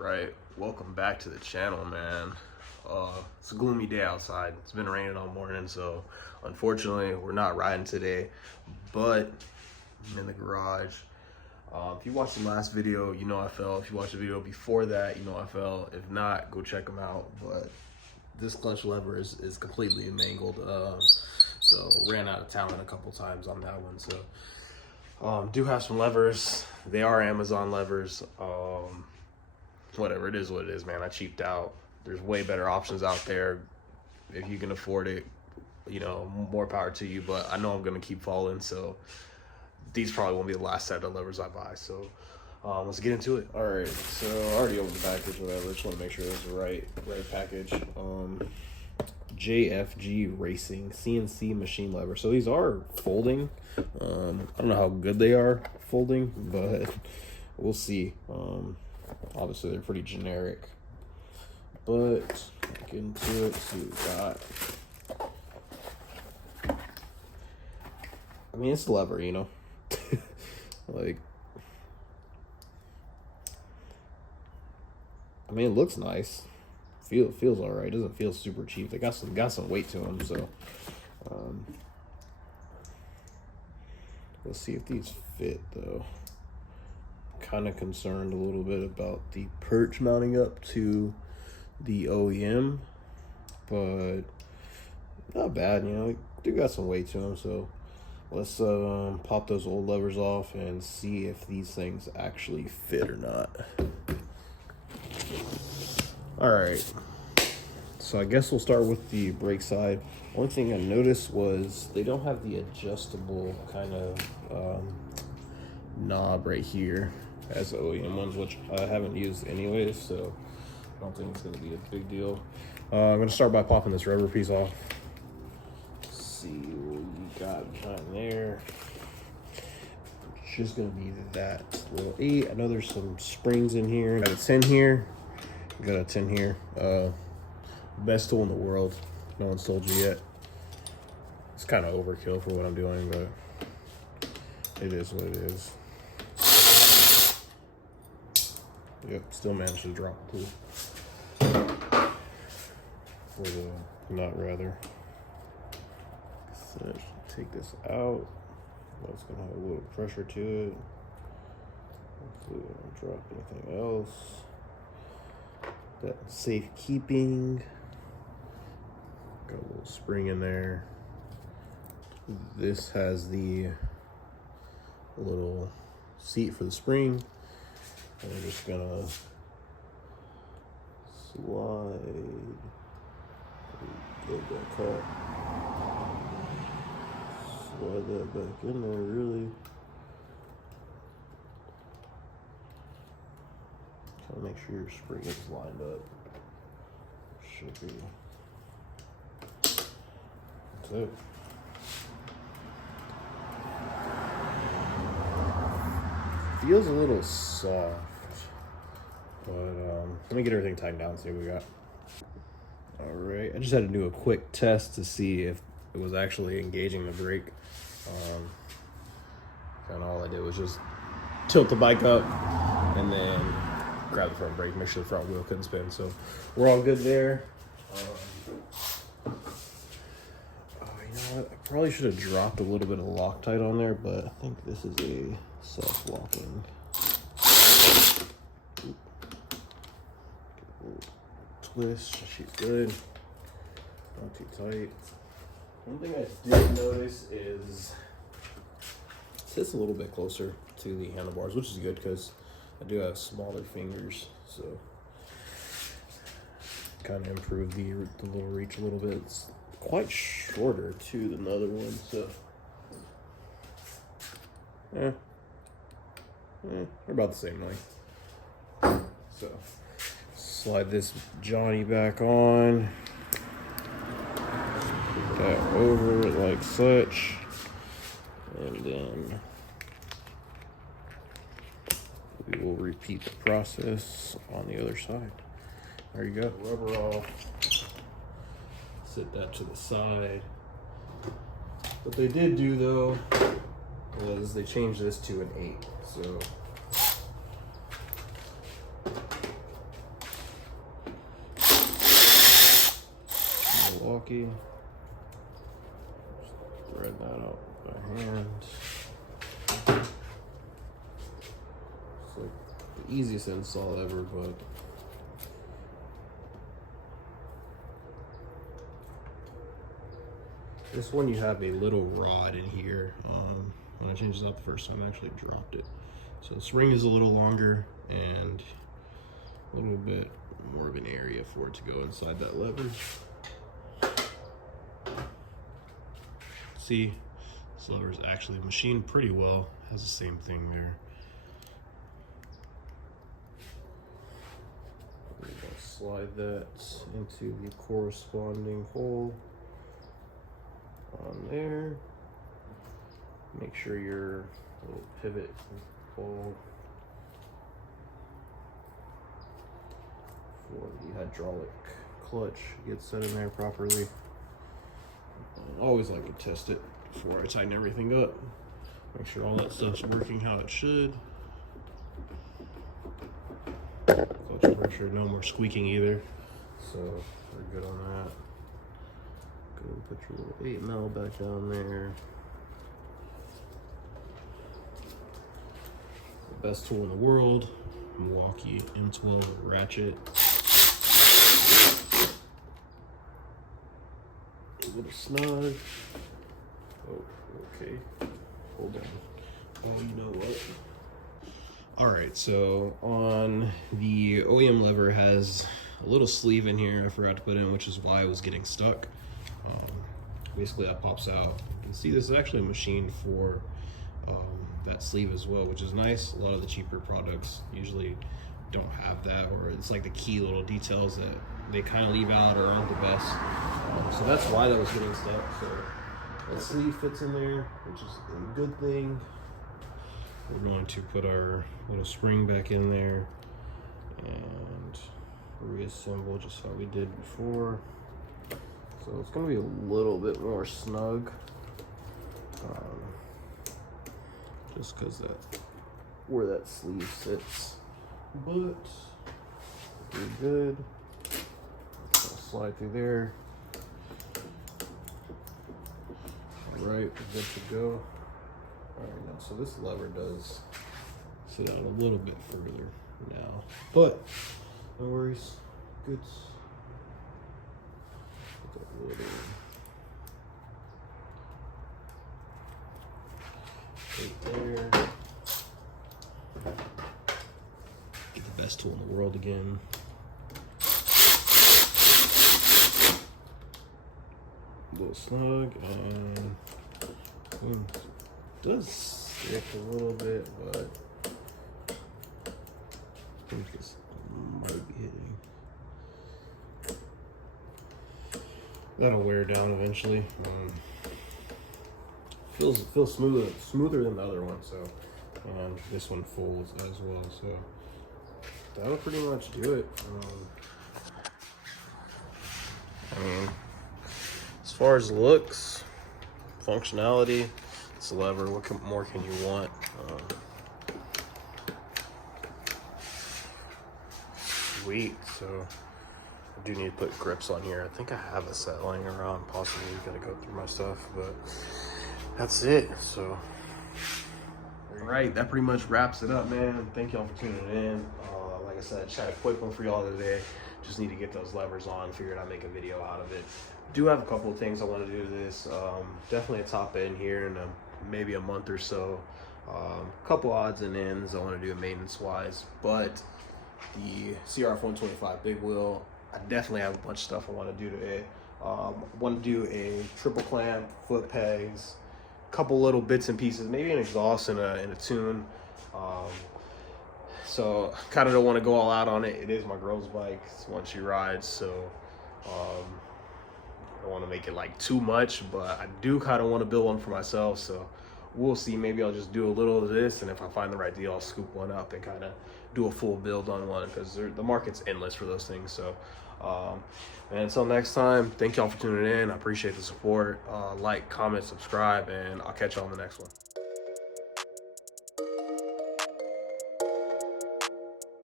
Right, welcome back to the channel, man. It's a gloomy day outside. It's been raining all morning, so unfortunately we're not riding today, but I'm in the garage. If you watched the last video, you know I fell. If you watched the video before that, you know I fell. If not, go check them out. But this clutch lever is completely mangled, so ran out of talent a couple times on that one. So do have some levers. They are Amazon levers. Whatever, it is what it is, man. I cheaped out. There's way better options out there. If you can afford it, you know, more power to you. But I know I'm gonna keep falling, so these probably won't be the last set of levers I buy. So let's get into it. All right, so I already opened the package, whatever. Just want to make sure it's the right package. JFG Racing CNC machine lever. So these are folding. I don't know how good they are folding, but we'll see. Obviously they're pretty generic, but get into it. See what we got. I mean, it's a lever, you know. Like, I mean, it looks nice. Feels all right. Doesn't feel super cheap. They got some weight to them, so let's see if these fit though. Kind of concerned a little bit about the perch mounting up to the OEM, but not bad, you know. They do got some weight to them, so let's pop those old levers off and see if these things actually fit or not. All right, so I guess we'll start with the brake side. One thing I noticed was they don't have the adjustable kind of knob right here as the OEM ones, which I haven't used anyways, so I don't think it's going to be a big deal. I'm going to start by popping this rubber piece off. Let's see what you got behind there. It's just going to be that little 8. I know there's some springs in here. Got a 10 here. Got a 10 here. Best tool in the world. No one's told you yet. It's kind of overkill for what I'm doing, but it is what it is. Yep, still managed to drop the tool. Or the nut, rather. So take this out. That's gonna have a little pressure to it. Hopefully it won't drop anything else. That's safekeeping. Got a little spring in there. This has the little seat for the spring. And we're just gonna slide that cut. Slide that back in there, really. Try to make sure your spring is lined up. Should be. That's it. Feels a little soft, but let me get everything tightened down and see what we got. All right, I just had to do a quick test to see if it was actually engaging the brake. Kind of all I did was just tilt the bike up and then grab the front brake, make sure the front wheel couldn't spin. So we're all good there. You know what? I probably should have dropped a little bit of Loctite on there, but I think this is a self-locking. Twist, she's good. Not too tight. One thing I did notice is it sits a little bit closer to the handlebars, which is good because I do have smaller fingers, so kind of improve the little reach a little bit. It's quite shorter too than the other one, so they're about the same length. So slide this Johnny back on, put that over like such, and then we will repeat the process on the other side. There you go. Rubber off. Set that to the side. What they did do though was they changed this to an 8. So Milwaukee. Just thread that out by hand. It's like the easiest install ever, but this one you have a little rod in here. When I changed it out the first time, I actually dropped it. So the spring is a little longer and a little bit more of an area for it to go inside that lever. See, this lever is actually machined pretty well. Has the same thing there. We're gonna slide that into the corresponding hole on there. Make sure your little pivot hole for the hydraulic clutch gets set in there properly. I always like to test it before I tighten everything up. Make sure all that stuff's working how it should. Clutch pressure, no more squeaking either. So we're good on that. Go and put your little 8mm back down there. The best tool in the world, Milwaukee M12 ratchet. A little snug. Oh, okay. Hold on. Oh, you know what? Alright, so on the OEM lever has a little sleeve in here I forgot to put in, which is why I was getting stuck. Basically that pops out. You can see this is actually machined for that sleeve as well, which is nice. A lot of the cheaper products usually don't have that, or it's like the key little details that they kind of leave out or aren't the best. So that's why that was getting stuck. So that sleeve fits in there, which is a good thing. We're going to put our little spring back in there and reassemble just how we did before. So it's going to be a little bit more snug, just because that where that sleeve sits. But pretty good. I'll slide through there. All right, we're good to go. All right, now so this lever does sit out a little bit further now, but no worries. Good. Right there. Get the best tool in the world again. A little snug and does stick a little bit, but I think this might be hitting. That'll wear down eventually. Feels smoother than the other one, so and this one folds as well, so that'll pretty much do it. I mean, as far as looks, functionality, it's a lever. What more can you want? Sweet. So I do need to put grips on here. I think I have a set lying around. Possibly gotta go through my stuff, but that's it. So all right, that pretty much wraps it up, man. Thank y'all for tuning in. Like I said, I had a quick one for y'all today. Just need to get those levers on. Figured I'd make a video out of it. Do have a couple of things I want to do to this. Definitely a top end here in maybe a month or so. Couple odds and ends I want to do maintenance wise, but the CRF 125 big wheel, I definitely have a bunch of stuff I want to do today. Want to do a triple clamp, foot pegs, couple little bits and pieces, maybe an exhaust and a tune. So kind of don't want to go all out on it. It is my girl's bike. It's one she rides, so I don't want to make it like too much, but I do kind of want to build one for myself. So we'll see. Maybe I'll just do a little of this, and if I find the right deal, I'll scoop one up and kind of do a full build on one, because the market's endless for those things. So and until next time, thank y'all for tuning in. I appreciate the support. Like, comment, subscribe, and I'll catch y'all on the next one.